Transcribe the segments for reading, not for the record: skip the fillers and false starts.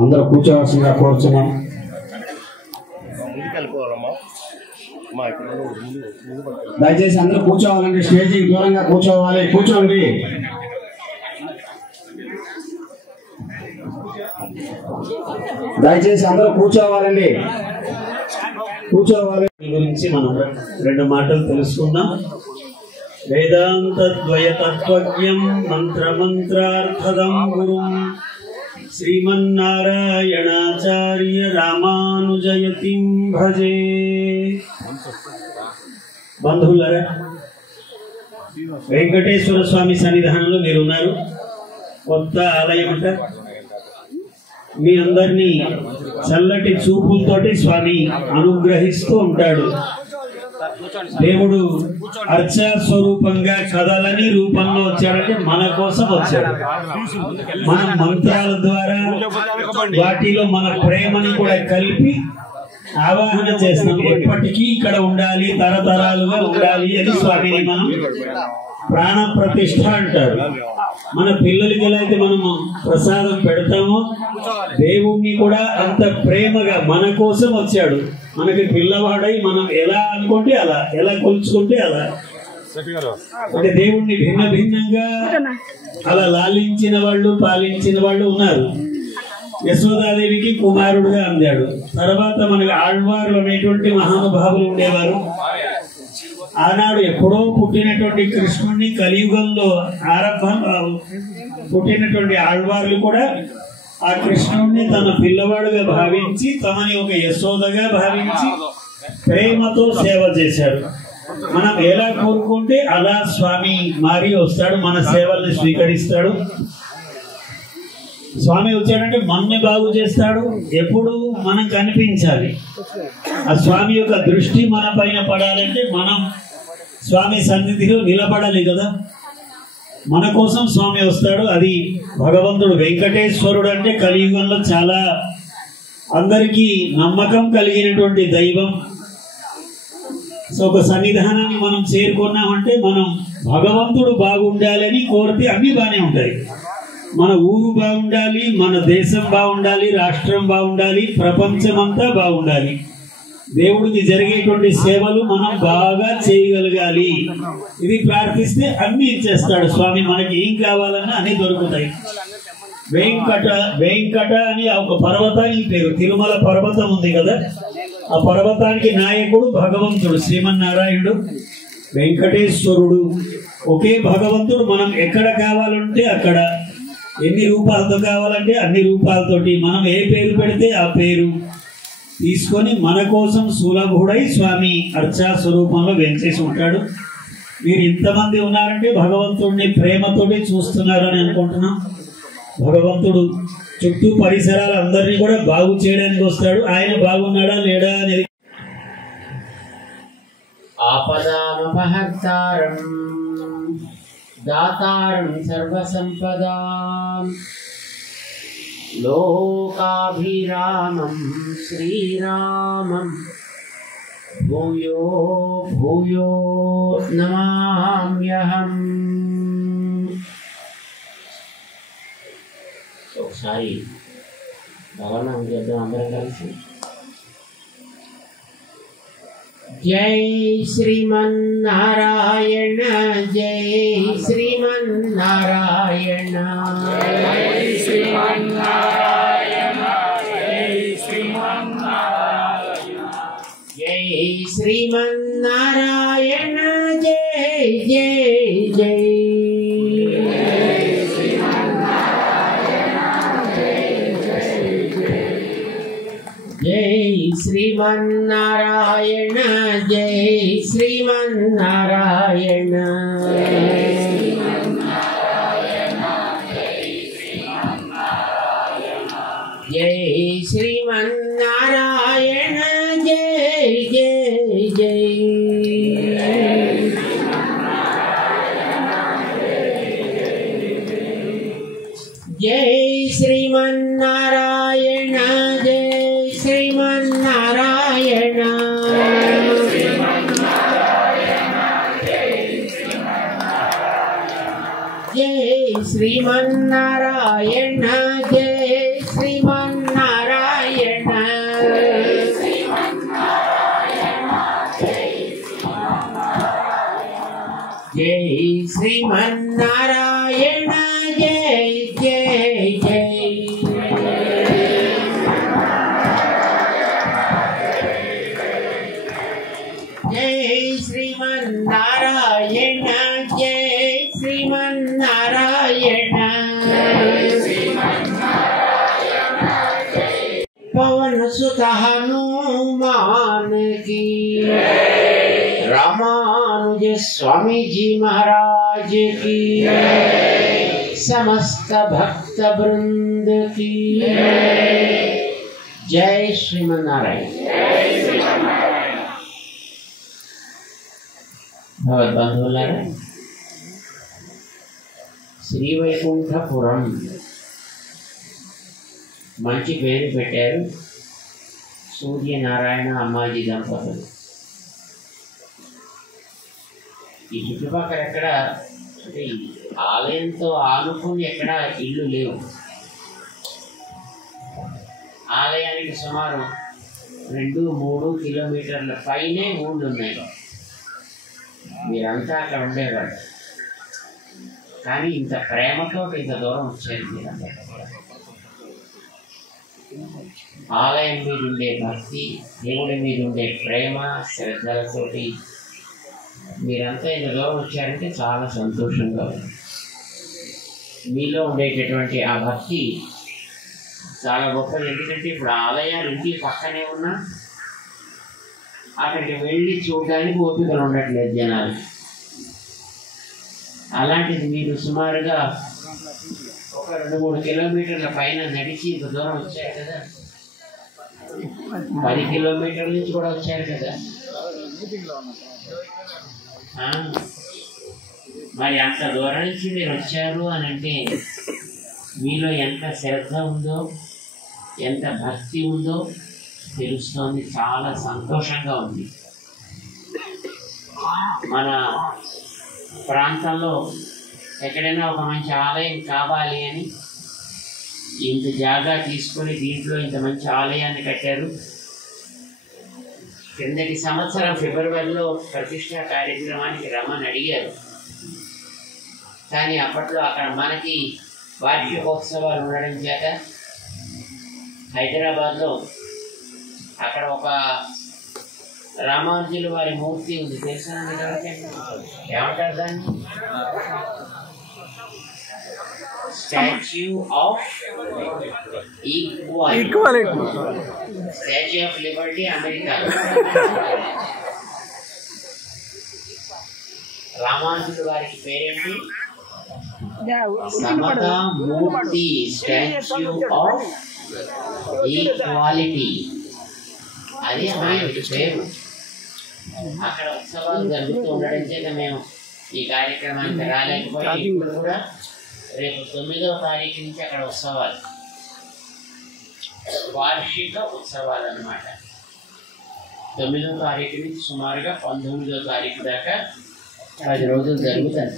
అందరూ కూర్చోవలసిందిగా కోరుచున్నాం. దయచేసి అందరూ కూర్చోవాలండి. స్టేజీకి దూరంగా కూర్చోవాలి. కూర్చోండి. దయచేసి అందరూ కూర్చోవాలండి. కూర్చోవాలి. గురించి మనం రెండు మాటలు తెలుసుకుందాం. వేదాంత ద్వయతత్వజ్ఞం మంత్రమంత్రార్థదం గురుం శ్రీమన్నారాయణాచార్య రామానుజయతిం భజే. బంధువులారా, వెంకటేశ్వర స్వామి సన్నిధానంలో మీరున్నారు. కొత్త ఆలయం అంట. మీ అందరినీ చల్లటి చూపులతోటి స్వామి అనుగ్రహిస్తూ ఉంటాడు. దేవుడు అర్చా స్వరూపంగా కదలని రూపంలో వచ్చాడంటే మన కోసం వచ్చాడు. మన మంత్రాల ద్వారా వాటిలో మన ప్రేమని కూడా కలిపి ఆవాహన చేస్తాం. ఎప్పటికీ ఇక్కడ ఉండాలి, తరతరాలుగా ఉండాలి అని స్వామిని మనం ప్రాణ ప్రతిష్ఠ అంటారు. మన పిల్లలకి ఎలా అయితే మనము ప్రసాదం పెడతామో దేవుణ్ణి కూడా అంత ప్రేమగా మన కోసం వచ్చాడు. మనకి పిల్లవాడై మనం ఎలా అనుకుంటే అలా, ఎలా కొలుచుకుంటే అలా. అంటే దేవుణ్ణి భిన్న భిన్నంగా అలా లాలించిన వాళ్ళు, పాలించిన వాళ్ళు ఉన్నారు. యశోదాదేవికి కుమారుడుగా అందాడు. తర్వాత మనకి ఆళ్వార్లు అనేటువంటి మహానుభావులు ఉండేవారు. ఆనాడు ఎప్పుడో పుట్టినటువంటి కృష్ణుడిని కలియుగంలో ఆరంభంలో పుట్టినటువంటి ఆళ్వార్లు కూడా ఆ కృష్ణుడిని తన పిల్లవాడుగా భావించి, తమని ఒక యశోదగా భావించి ప్రేమతో సేవ చేశారు. మనం ఎలా కోరుకుంటే అలా స్వామి మారి వస్తాడు, మన సేవల్ని స్వీకరిస్తాడు. స్వామి వచ్చాడంటే మనని బాగు చేస్తాడు. ఎప్పుడు మనం కనిపించాలి. ఆ స్వామి యొక్క దృష్టి మన పైన పడాలంటే మనం స్వామి సన్నిధిలో నిలబడాలి కదా. మన కోసం స్వామి వస్తాడు. అది భగవంతుడు. వెంకటేశ్వరుడు అంటే కలియుగంలో చాలా అందరికీ నమ్మకం కలిగినటువంటి దైవం. సో ఒక సన్నిధానాన్ని మనం చేరుకున్నామంటే మనం భగవంతుడు బాగుండాలని కోరితే అన్ని బాగానే ఉంటాయి. మన ఊరు బాగుండాలి, మన దేశం బాగుండాలి, రాష్ట్రం బాగుండాలి, ప్రపంచమంతా బాగుండాలి. దేవుడికి జరిగేటువంటి సేవలు మనం బాగా చేయగలగాలి. ఇది ప్రార్థిస్తే అన్ని ఇచ్చేస్తాడు స్వామి. మనకి ఏం కావాలన్నా అన్ని దొరుకుతాయి. వెంకట అని ఒక పర్వతానికి పేరు. తిరుమల పర్వతం ఉంది కదా, ఆ పర్వతానికి నాయకుడు భగవంతుడు శ్రీమన్నారాయణుడు, వెంకటేశ్వరుడు. ఒకే భగవంతుడు. మనం ఎక్కడ కావాలంటే అక్కడ, ఎన్ని రూపాలతో కావాలంటే అన్ని రూపాలతోటి, మనం ఏ పేరు పెడితే ఆ పేరు తీసుకొని మన కోసం సులభుడై స్వామి అర్చా స్వరూపంలో వెంచేసి ఉంటాడు. మీరు ఇంతమంది ఉన్నారంటే భగవంతుడిని ప్రేమతోటి చూస్తున్నారని అనుకుంటున్నాం. భగవంతుడు చుట్టూ పరిసరాలు అందరినీ కూడా బాగు చేయడానికి వస్తాడు. ఆయన బాగున్నాడా లేడా అనేది. ఆపదామపహర్తారం దాతారం సర్వసంపదాం లోకాభిరామం శ్రీరామం భూయో భూయో నమామ్యహం. ఒకసారి భగవాన్ చేద్దాం అందరం కలిసి. జై శ్రీమన్నారాయణ జై శ్రీమన్నారాయణ జై శ్రీమన్నారాయణ జై శ్రీమన్నారాయణ జై శ్రీమన్నారాయణ జై జై జై జై శ్రీమన్నారాయణ జై శ్రీమన్నారాయణ జై శ్రీమన్నారాయణ జై జై జై జై శ్రీమన్నారాయణ జై శ్రీమన్నారాయణ జై जय श्रीमन्नारायण जय श्रीमन्नारायण जय श्रीमन्नारायण जय जय जय जय श्रीमन्नारायण जय श्रीमन्नारायण पवन सुत हनुमान की रामानुज स्वामी जी महाराज की समस्त भक्त वृंद की जय श्रीमन्नारायण। भगवद्बंधुलारा శ్రీవైకుంఠపురం మంచి పేరు పెట్టారు సూర్యనారాయణ అమ్మాజీ దంపతులు. ఈ చుట్టుపక్కల ఎక్కడ అంటే ఆలయంతో ఆనుకుని ఎక్కడ ఇళ్ళు లేవు. ఆలయానికి సుమారు 2-3 కిలోమీటర్ల పైనే ఊళ్ళు ఉన్నాయి. మీరంతా అక్కడ ఉండేవాడు, కానీ ఇంత ప్రేమతో ఇంత దూరం వచ్చారు మీరంతా. ఆలయం మీద ఉండే భక్తి, దేవుడి మీద ఉండే ప్రేమ శ్రద్ధలతోటి మీరంతా ఇంత దూరం వచ్చారంటే చాలా సంతోషంగా ఉంది. మీలో ఉండేటటువంటి ఆ భక్తి చాలా గొప్పది. ఎందుకంటే ఇప్పుడు ఆలయాలు ఇంటి పక్కనే ఉన్నా అక్కడికి వెళ్ళి చూడడానికి ఓపికలు ఉండట్లేదు జనాలు. అలాంటిది మీరు సుమారుగా ఒక 2-3 కిలోమీటర్ల పైన నడిచి ఇంత దూరం వచ్చారు కదా. 10 కిలోమీటర్ల నుంచి కూడా వచ్చారు కదా. మరి అంత దూరం నుంచి మీరు వచ్చారు అని అంటే మీలో ఎంత శ్రద్ధ ఉందో, ఎంత భక్తి ఉందో తెలుస్తోంది. చాలా సంతోషంగా ఉంది. మన ప్రాంతంలో ఎక్కడైనా ఒక మంచి ఆలయం కావాలి అని ఇంత జాగా తీసుకొని దీంట్లో ఇంత మంచి ఆలయాన్ని కట్టారు. కిందటి సంవత్సరం ఫిబ్రవరిలో ప్రతిష్టా కార్యక్రమానికి రమ్మని అడిగారు, కానీ అప్పట్లో అక్కడ మనకి వార్షికోత్సవాలు ఉండడం చేత హైదరాబాద్లో అక్కడ ఒక రామానుజుల వారి మూర్తి ఉంది, తెలుసా? ఏమంటారు దాన్ని? Statue of equality, statue of Liberty America. రామానుజుల వారికి పేరేంటి? సమతా మూర్తి, స్టాచ్యూ ఆఫ్ ఈక్వాలిటీ, అది ఆయనకి పేరు. అక్కడ ఉత్సవాలు జరుగుతూ ఉండడం చేత మేము ఈ కార్యక్రమానికి రాలేకపోయి ఇప్పుడు కూడా రేపు 9వ తారీఖు నుంచి అక్కడ ఉత్సవాలు, వార్షిక ఉత్సవాలు అన్నమాట. 9వ తారీఖు నుంచి సుమారుగా 19వ తారీఖు దాకా 10 రోజులు జరుగుతుంది.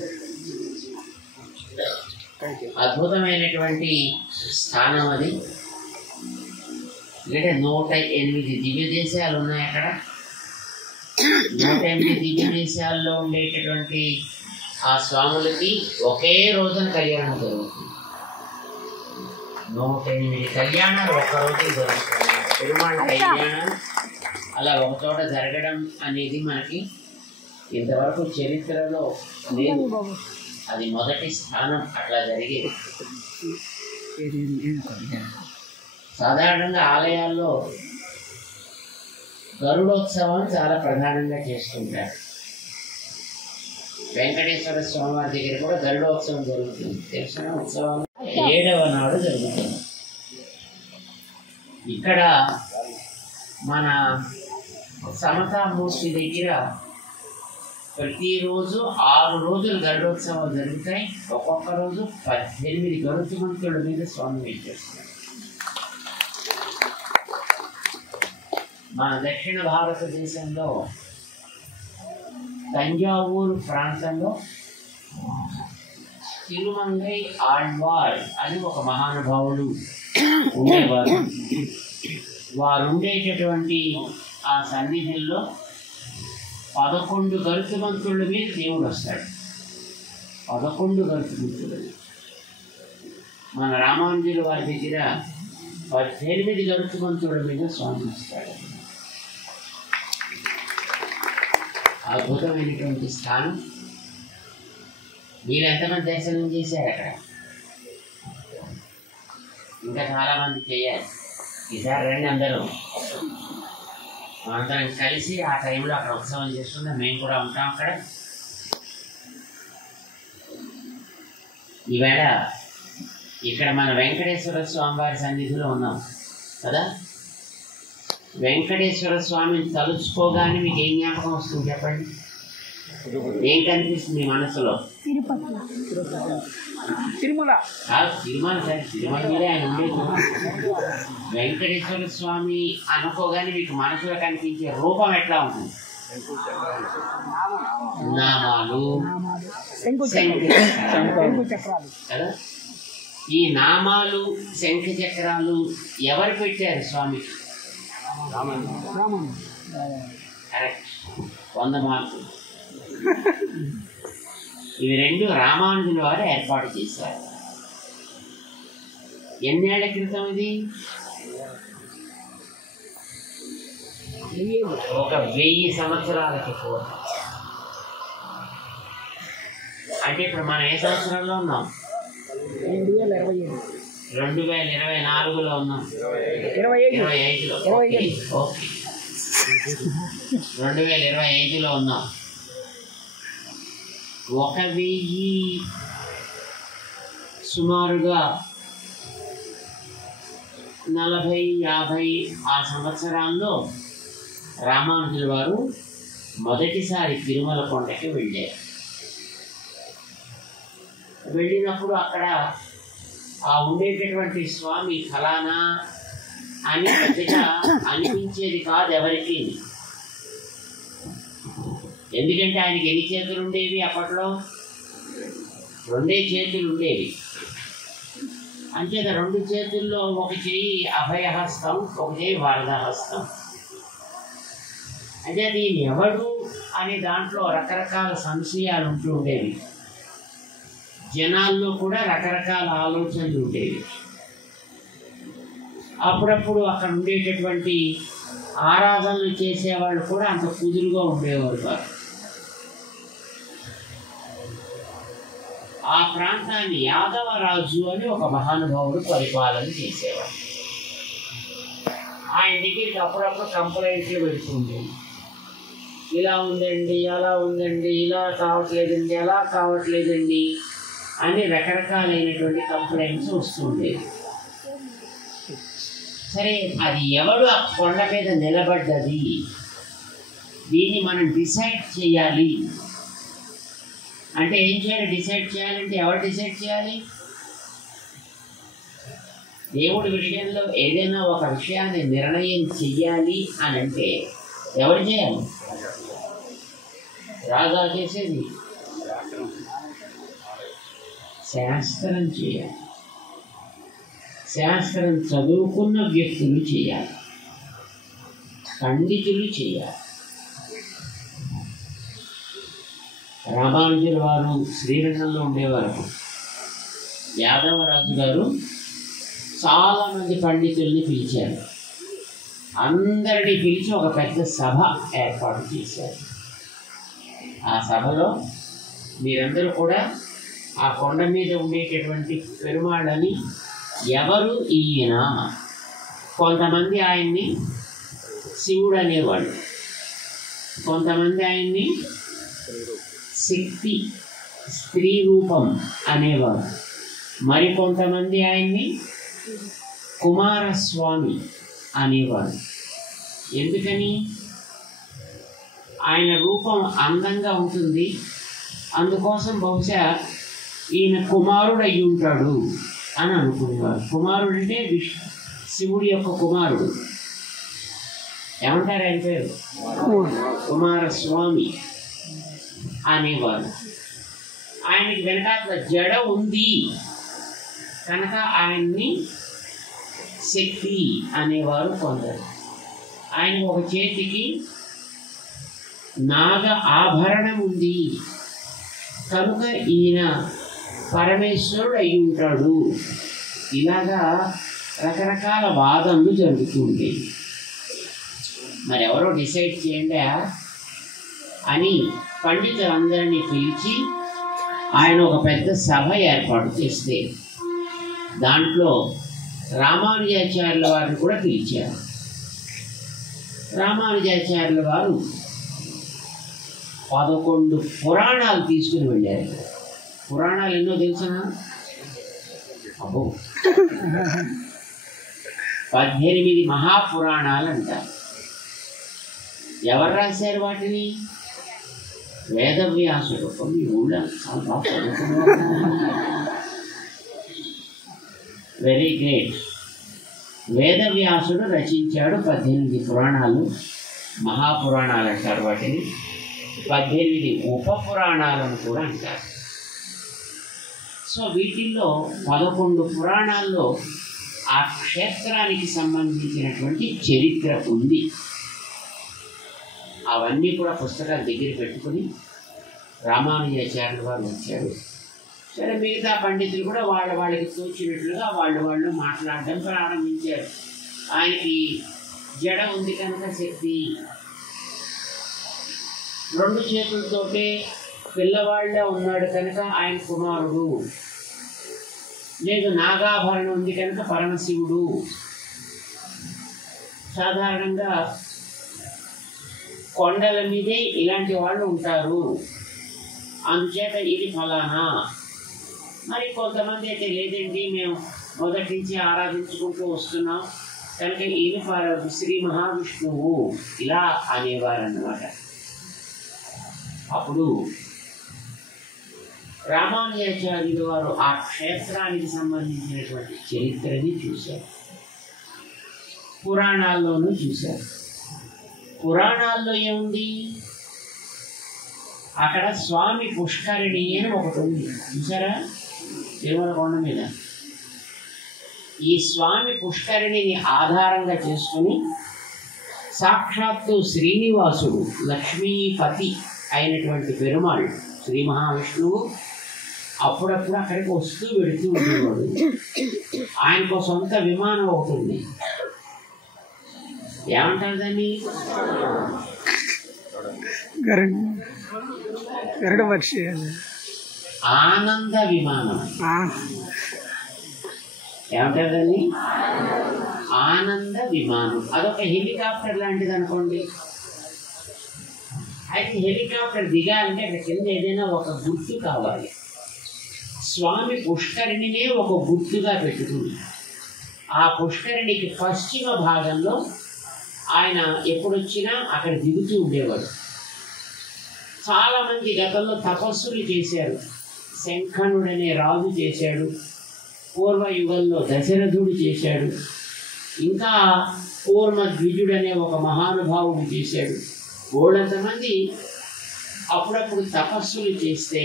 అద్భుతమైనటువంటి స్థానం అది. అంటే 108 దివ్య దేశాలు ఉన్నాయి అక్కడ. 108 దివ్య దేశాల్లో ఉండేటటువంటి ఆ స్వాములకి ఒకే రోజున కళ్యాణం జరుగుతుంది. 108 కళ్యాణాలు ఒక్క రోజు జరుగుతుంది. తిరుమల కళ్యాణం అలా ఒక చోట జరగడం అనేది మనకి ఇంతవరకు చరిత్రలో లేదు. అది మొదటి స్థానం అట్లా జరిగేది. సాధారణంగా ఆలయాల్లో గరుడోత్సవం చాలా ప్రధానంగా చేస్తుంటారు. వెంకటేశ్వర స్వామి వారి దగ్గర కూడా గరుడోత్సవం జరుగుతుంది. తెలిసిన ఉత్సవం 7వ నాడు జరుగుతుంది. ఇక్కడ మన సమతామూర్తి దగ్గర ప్రతిరోజు 6 రోజులు గరుడోత్సవాలు జరుగుతాయి. ఒక్కొక్క రోజు 18 గరుత్మంతుల మీద స్వామి వేసేస్తారు. మన దక్షిణ భారతదేశంలో తంజావూరు ప్రాంతంలో తిరుమంగై ఆళ్వార్ అని ఒక మహానుభావుడు ఉండేవారు. వారు ఉండేటటువంటి ఆ సన్నిధిలో 11 గరుత్మంతుల మీద దేవుడు వస్తాడు. 11 గరుత్మంతులు. మన రామానుజుల వారి దగ్గర 18 గరుత్మంతుల మీద స్వామి వస్తాడు. అద్భుతమైనటువంటి స్థానం. మీరు ఎంతమంది దర్శనం చేశారు అక్కడ? ఇంకా చాలామంది చేయాలి. ఈసారి రండి అందరూ, అందరం కలిసి ఆ టైంలో అక్కడ ఉత్సవం చేస్తున్నాం. మేము కూడా ఉంటాం అక్కడ. ఈవేళ ఇక్కడ మన వెంకటేశ్వర స్వామి వారి సన్నిధిలో ఉన్నాం కదా. వెంకటేశ్వర స్వామిని తలుచుకోగానే మీకు ఏం జ్ఞాపకం వస్తుంది చెప్పండి? ఏం కనిపిస్తుంది మీ మనసులో? తిరుమల. సరే, తిరుమల మీదే ఆయన ఉండేది. వెంకటేశ్వర స్వామి అనుకోగానే మీకు మనసులో కనిపించే రూపం ఎట్లా ఉంటుంది? నామాలు, కదా. ఈ నామాలు, శంఖ చక్రాలు ఎవరు పెట్టారు స్వామికి? కరెక్ట్, 100 మార్కులు. ఇవి 2 రామానుజుల వారు ఏర్పాటు చేశారు. ఎన్నేళ్ల క్రితం ఇది? ఒక 1000 సంవత్సరాలకి పూర్వం. అంటే ఇప్పుడు మనం ఏ సంవత్సరంలో ఉన్నాం? 2024లో ఉన్నాం. 25లో. ఓకే, 2025లో ఉన్నాం. 1000 సుమారుగా 40-50 ఆ సంవత్సరాల్లో రామానుజుల వారు మొదటిసారి తిరుమల కొండకి వెళ్ళారు. వెళ్ళినప్పుడు అక్కడ ఆ ఉండేటటువంటి స్వామి ఫలానా అని పెద్దగా అనిపించేది కాదు ఎవరికి. ఎందుకంటే ఆయనకి ఎన్ని చేతులు ఉండేవి అప్పట్లో? 2 చేతులు ఉండేవి. అంచేత 2 చేతుల్లో ఒక చేయి అభయహస్తం, ఒక చేయి వరదహస్తం. అంటే అది ఎవడు అనే దాంట్లో రకరకాల సంశయాలు ఉంటూ ఉండేవి. జనాల్లో కూడా రకరకాల ఆలోచనలు ఉండేవి. అప్పుడప్పుడు అక్కడ ఉండేటటువంటి ఆరాధనలు చేసేవాళ్ళు కూడా అంత కుదురుగా ఉండేవారు కాదు. ఆ ప్రాంతాన్ని యాదవరాజు అని ఒక మహానుభావుడు పరిపాలన చేసేవాడు. ఆయన దగ్గరికి అప్పుడప్పుడు కంప్లైంట్లు పెడుతుండేవి. ఇలా ఉందండి, అలా ఉందండి, ఇలా కావట్లేదండి, అలా కావట్లేదండి అని రకరకాలైనటువంటి కంప్లైంట్స్ వస్తుండేవి. సరే, అది ఎవడు ఆ కొండ మీద నిలబడ్డది, దీన్ని మనం డిసైడ్ చేయాలి అంటే ఏం చేయాలి? డిసైడ్ చేయాలంటే ఎవరు డిసైడ్ చేయాలి? దేవుడి విషయంలో ఏదైనా ఒక విషయాన్ని నిర్ణయం చెయ్యాలి అని అంటే ఎవరు చేయాలి? రాజా చేసేది శాస్త్రం చేయాలి. శాస్త్రం చదువుకున్న వ్యక్తులు చేయాలి, పండితులు చేయాలి. రామానుజుల వారు శ్రీరంగంలో ఉండేవారు. యాదవరాజు గారు చాలామంది పండితుల్ని పిలిచారు. అందరినీ పిలిచి ఒక పెద్ద సభ ఏర్పాటు చేశారు. ఆ సభలో మీరందరూ కూడా ఆ కొండ మీద ఉండేటటువంటి పెరుమాళ్ళని ఎవరు ఈయన, కొంతమంది ఆయన్ని శివుడు అనేవాళ్ళు, కొంతమంది ఆయన్ని శక్తి స్త్రీ రూపం అనేవారు, మరికొంతమంది ఆయన్ని కుమారస్వామి అనేవారు. ఎందుకని? ఆయన రూపం అందంగా ఉంటుంది, అందుకోసం బహుశా ఈయన కుమారుడు అయి ఉంటాడు అని అనుకునేవారు. కుమారుడు అంటే శివుడి యొక్క కుమారుడు. ఏమంటారు ఆయన పేరు? కుమారస్వామి అనేవారు. ఆయనకి వెనకాల జడ ఉంది కనుక ఆయన్ని శక్తి అనేవారు కొందరు. ఆయన ఒక చేతికి నాగ ఆభరణం ఉంది కనుక ఈయన పరమేశ్వరుడు అయి ఉంటాడు. ఇలాగా రకరకాల వాదనలు జరుగుతుంది. మరి ఎవరో డిసైడ్ చేయండి అని పండితులందరినీ పిలిచి ఆయన ఒక పెద్ద సభ ఏర్పాటు చేస్తే దాంట్లో రామానుజాచార్యుల వారిని కూడా పిలిచారు. రామానుజాచార్యుల వారు 11 పురాణాలు తీసుకుని వెళ్ళారు. పురాణాలు ఎన్నో తెలుసునా? అబ్బో 18 మహాపురాణాలు అంటారు. ఎవరు రాశారు వాటిని? వేదవ్యాసుడు. కొన్ని ఊళ్ళో వెరీ గ్రేట్. వేదవ్యాసుడు రచించాడు 18 పురాణాలు, మహాపురాణాలు అంటారు వాటిని. 18 ఉప పురాణాలను కూడా అంటారు. సో వీటిల్లో 11 పురాణాల్లో ఆ క్షేత్రానికి సంబంధించినటువంటి చరిత్ర ఉంది. అవన్నీ కూడా పుస్తకాలు దగ్గర పెట్టుకుని రామానుజాచార్యుల వారు వచ్చారు. సరే, మిగతా పండితులు కూడా వాళ్ళకి తోచినట్లుగా వాళ్ళు మాట్లాడడం ప్రారంభించారు. ఆయనకి జడ ఉంది కనుక శక్తి, 2 చేతులతోటే పిల్లవాళ్ళ ఉన్నాడు కనుక ఆయన కుమారుడు, లేదు నాగాభరణం ఉంది కనుక పరమశివుడు. సాధారణంగా కొండల మీదే ఇలాంటి వాళ్ళు ఉంటారు, అందుచేత ఇది ఫలానా. మరి కొంతమంది అయితే లేదండి, మేము మొదటి నుంచి ఆరాధించుకుంటూ వస్తున్నాం కనుక ఈయన శ్రీ మహావిష్ణువు, ఇలా అనేవారు అన్నమాట. అప్పుడు రామానుజాచార్యులు వారు ఆ క్షేత్రానికి సంబంధించినటువంటి చరిత్రని చూశారు, పురాణాల్లోనూ చూశారు. పురాణాల్లో ఏముంది? అక్కడ స్వామి పుష్కరిణి అని ఒకటి ఉంది, చూసారా? తిరుమల కొండ మీద ఈ స్వామి పుష్కరిణిని ఆధారంగా చేసుకుని సాక్షాత్తు శ్రీనివాసుడు, లక్ష్మీపతి అయినటువంటి పెరుమాళ్ శ్రీ మహావిష్ణువు అప్పుడప్పుడు అక్కడికి వస్తూ వెళుతూ ఉండేవాడు. ఆయనకు సొంత విమానం అవుతుంది, ఏమంటారు దాన్ని? ఆనంద విమానం. ఏమంటారు దాన్ని? ఆనంద విమానం. అదొక హెలికాప్టర్ లాంటిది అనుకోండి. అయితే హెలికాప్టర్ దిగాలంటే అక్కడ కింద ఏదైనా ఒక గుర్తు కావాలి. స్వామి పుష్కరిణినే ఒక గుర్తుగా పెట్టుకుంది. ఆ పుష్కరిణికి పశ్చిమ భాగంలో ఆయన ఎప్పుడొచ్చినా అక్కడ దిగుతూ ఉండేవాడు. చాలామంది గతంలో తపస్సులు చేశారు. శంఖనుడనే రాజు చేశాడు, పూర్వయుగంలో దశరథుడు చేశాడు, ఇంకా కూర్మద్విజుడనే ఒక మహానుభావుడు చేశాడు. బోళ్ళంతమంది అప్పుడప్పుడు తపస్సులు చేస్తే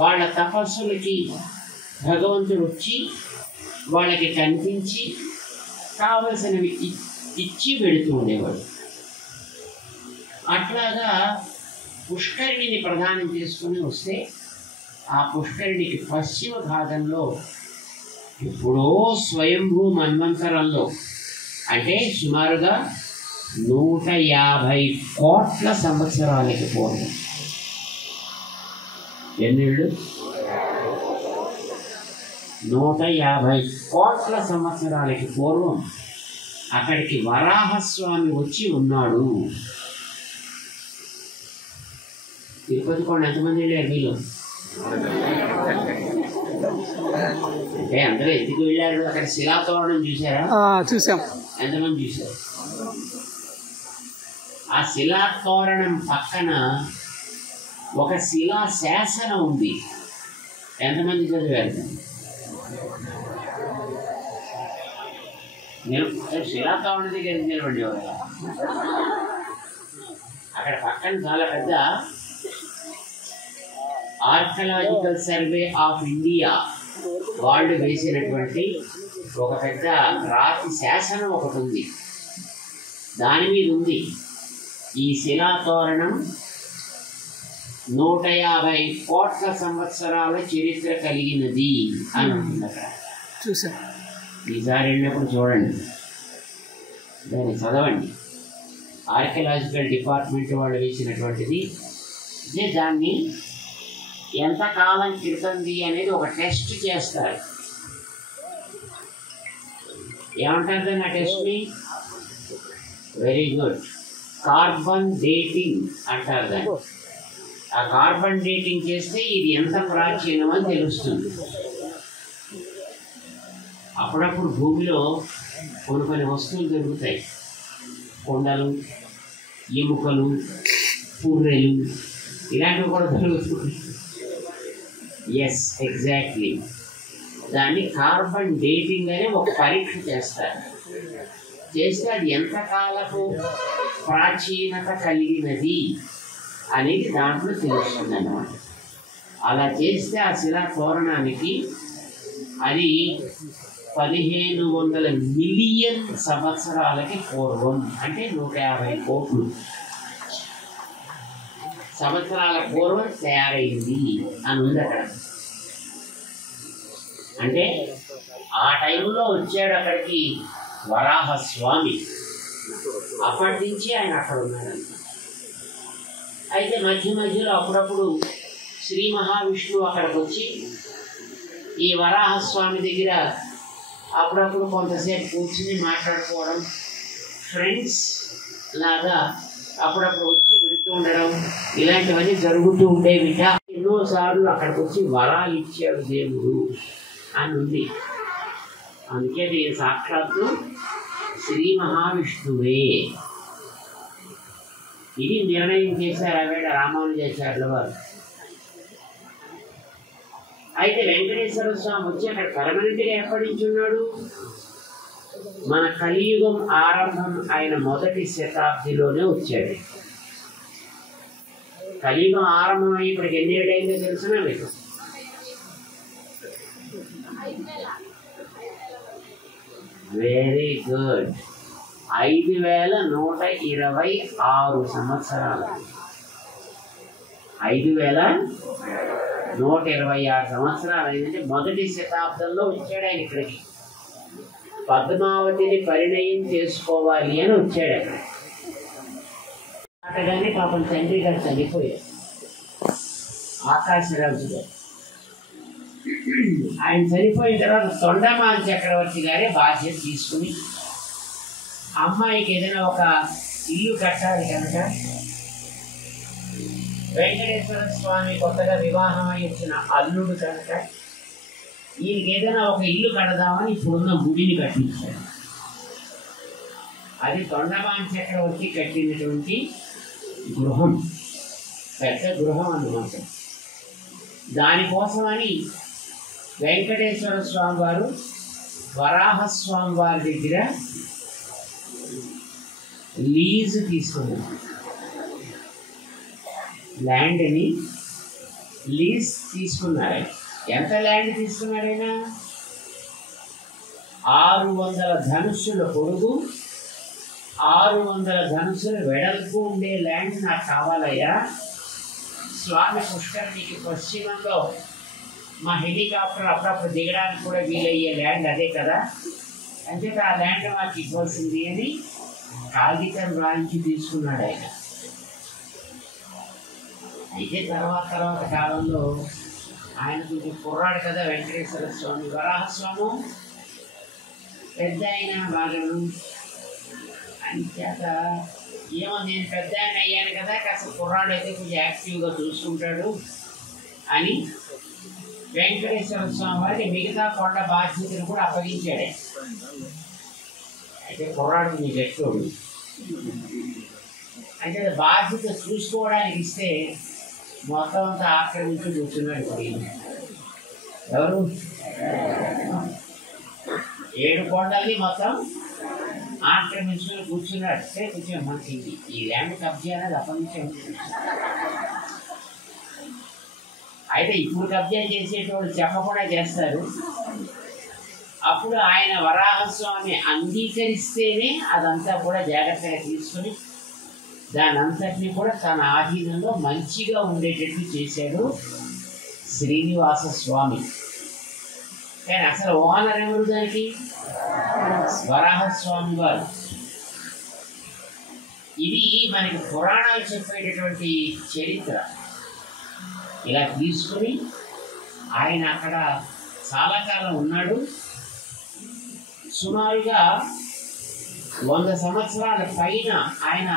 వాళ్ళ తపస్సులకి భగవంతుడు వచ్చి వాళ్ళకి కనిపించి కావలసినవి ఇచ్చి వెళుతూ ఉండేవాడు. అట్లాగా పుష్కరిణిని ప్రదానం చేసుకుని వస్తే ఆ పుష్కరిణికి పశ్చిమ భాగంలో ఎప్పుడో స్వయంభూ మన్వంతరంలో, అంటే సుమారుగా 150 కోట్ల సంవత్సరాలకి పూర్వం, ఎన్నేళ్ళు? 150 కోట్ల సంవత్సరాలకి పూర్వం అక్కడికి వరాహస్వామి వచ్చి ఉన్నాడు. తిరుపతి కొండ ఎంతమంది వెళ్ళారు మీలో? అంటే అందరూ ఎందుకు వెళ్ళారు? అక్కడ శిలాతోరణం చూసారా? చూసాం. ఎంతమంది చూసారు? ఆ శిలాతోరణం పక్కన ఒక శిలా శాసనం ఉంది. ఎంతమంది చదివారు? నేను శిలాతోరణం దగ్గర నిలబడేవారు. అక్కడ పక్కన చాలా పెద్ద ఆర్కలాజికల్ సర్వే ఆఫ్ ఇండియా వాళ్ళు వేసినటువంటి ఒక పెద్ద రాతి శాసనం ఒకటి ఉంది. దాని మీద ఉంది ఈ శిలాతోరణం 150 కోట్ల సంవత్సరాల చరిత్ర కలిగినది అని ఉంటుంది అక్కడ. చూసా ఈసారి వెళ్ళినప్పుడు చూడండి, దాన్ని చదవండి. ఆర్కియలాజికల్ డిపార్ట్మెంట్ వాళ్ళు వేసినటువంటిది. దాన్ని ఎంతకాలం క్రితంది అనేది ఒక టెస్ట్ చేస్తారు. ఏమంటారు దాన్ని ఆ టెస్ట్ని? వెరీ గుడ్, కార్బన్ డేటింగ్ అంటారు దాన్ని. ఆ కార్బన్ డేటింగ్ చేస్తే ఇది ఎంత ప్రాచీనం అని తెలుస్తుంది. అప్పుడప్పుడు భూమిలో కొన్ని వస్తువులు దొరుకుతాయి. కొండలు, ఎముకలు, పుర్రెలు ఇలాంటివి కూడా దొరుకుతుంది. Yes, exactly. దాన్ని కార్బన్ డేటింగ్ అనే ఒక పరీక్ష చేస్తారు. చేస్తే అది ఎంతకాలపు ప్రాచీనత కలిగినది అనేది దాంట్లో తెలుస్తుంది అన్నమాట. అలా చేస్తే ఆ శిలా తోరణానికి అది 1500 మిలియన్ సంవత్సరాలకి పూర్వం, అంటే 150 కోట్లు సంవత్సరాల పూర్వం తయారైంది అని ఉంది అక్కడ. అంటే ఆ టైంలో వచ్చాడు అక్కడికి వరాహస్వామి. అప్పటి నుంచి ఆయన అక్కడ ఉన్నాడంట. అయితే మధ్యలో అప్పుడప్పుడు శ్రీ మహావిష్ణువు అక్కడికి వచ్చి ఈ వరాహస్వామి దగ్గర అప్పుడప్పుడు కొంతసేపు కూర్చుని మాట్లాడుకోవడం, ఫ్రెండ్స్ లాగా అప్పుడప్పుడు వచ్చి వెళుతూ ఉండడం, ఇలాంటివన్నీ జరుగుతూ ఉండేవిట. ఎన్నోసార్లు అక్కడికి వచ్చి వరాలు ఇచ్చాడు దేవుడు అని ఉంది. అందుకే దీని సాక్షాత్తు శ్రీ మహావిష్ణువే. ఇది నిర్ణయం చేశారు ఆవేళ రామానుజాచార్యుల వారు. అయితే వెంకటేశ్వర స్వామి వచ్చి అక్కడ పర్మనెంట్గా ఎప్పటి నుంచి ఉన్నాడు? మన కలియుగం ఆరంభం అయిన మొదటి శతాబ్దిలోనే వచ్చాడు. కలియుగం ఆరంభం అయ్యి ఇప్పటికి ఎన్ని ఏడైందో తెలుసునా మీకు? వెరీ గుడ్, 5126 సంవత్సరాలు. 5126 సంవత్సరాలు అయిందంటే మొదటి శతాబ్దంలో వచ్చాడు ఆయన ఇక్కడికి. పద్మావతిని పరిణయం చేసుకోవాలి అని వచ్చాడు అక్కడ. అక్కడనే పాపం తండ్రి గారు చనిపోయారు, ఆకాశరాజు గారు. ఆయన చనిపోయిన తర్వాత తొండమాన్ చక్రవర్తి గారే బాధ్యత తీసుకుని అమ్మాయికి ఏదైనా ఒక ఇల్లు కట్టాలి కనుక వెంకటేశ్వర స్వామి కొత్తగా వివాహం అయి వచ్చిన అల్లుడు కనుక ఈయనకి ఏదైనా ఒక ఇల్లు కడదామని ఇప్పుడున్న గుడిని కట్టించాడు. అది తొండమాన్ చక్రవర్తి కట్టినటువంటి గృహం, పెద్ద గృహం అన్నమాట. దానికోసమని వెంకటేశ్వర స్వామి వారు వరాహస్వామి వారి దగ్గర లీజు తీసుకున్నారు. ల్యాండ్ని లీజ్ తీసుకున్నారు. ఎంత ల్యాండ్ తీసుకున్నాడైనా? 600 ధనుస్సుల పొడుగు, 600 ధనుస్సుల వెడల్పు ఉండే ల్యాండ్ నాకు కావాలయ్యా. స్వామి పుష్కరిణికి పశ్చిమంలో మా హెలికాప్టర్ అప్పుడప్పుడు దిగడానికి కూడా వీలయ్యే ల్యాండ్ అదే కదా, అంటే ఆ ల్యాండ్ మాకు ఇవ్వాల్సింది అని కాగితం రాయించి తీసుకున్నాడు ఆయన. అయితే తర్వాత కాలంలో ఆయన కొంచెం కుర్రాడు కదా వెంకటేశ్వర స్వామి. వరాహస్వామి పెద్ద ఆయన బాగాను, అంచేత ఏమో నేను పెద్ద ఆయన అయ్యాను కదా, కాస్త కుర్రాడు అయితే కొంచెం యాక్టివ్గా చూసుకుంటాడు అని వెంకటేశ్వర స్వామి వారికి మిగతా కొండ బాధ్యతను కూడా అప్పగించాడే. అయితే కుర్రాడు కొంచెం గట్టివాడు. అంటే బాధ్యత చూసుకోవడానికి ఇస్తే మొత్తం అంతా ఆక్రమించి కూర్చున్నాడు. ఎవరు? 7 కొండల్ని మొత్తం ఆక్రమించుకొని కూర్చున్నాడు. అంటే కొంచెం మనకి ఈ ల్యాండ్ కబ్జా అనేది అప్పగించే. అయితే ఇప్పుడు కబ్జా చేసేటోళ్ళు చెప్పకుండా చేస్తారు. అప్పుడు ఆయన వరాహస్వామి అంగీకరిస్తేనే అదంతా కూడా జాగ్రత్తగా తీసుకుని దాని అంతటినీ కూడా తన ఆధీనంలో మంచిగా ఉండేటట్టు చేశాడు శ్రీనివాస స్వామి. కానీ అసలు ఓనర్ ఎవరు దానికి? వరాహస్వామి వారు. ఇది మనకి పురాణాలు చెప్పేటటువంటి చరిత్ర. ఇలా తీసుకుని ఆయన అక్కడ చాలా కాలం ఉన్నాడు. సుమారుగా 100 సంవత్సరాల పైన ఆయన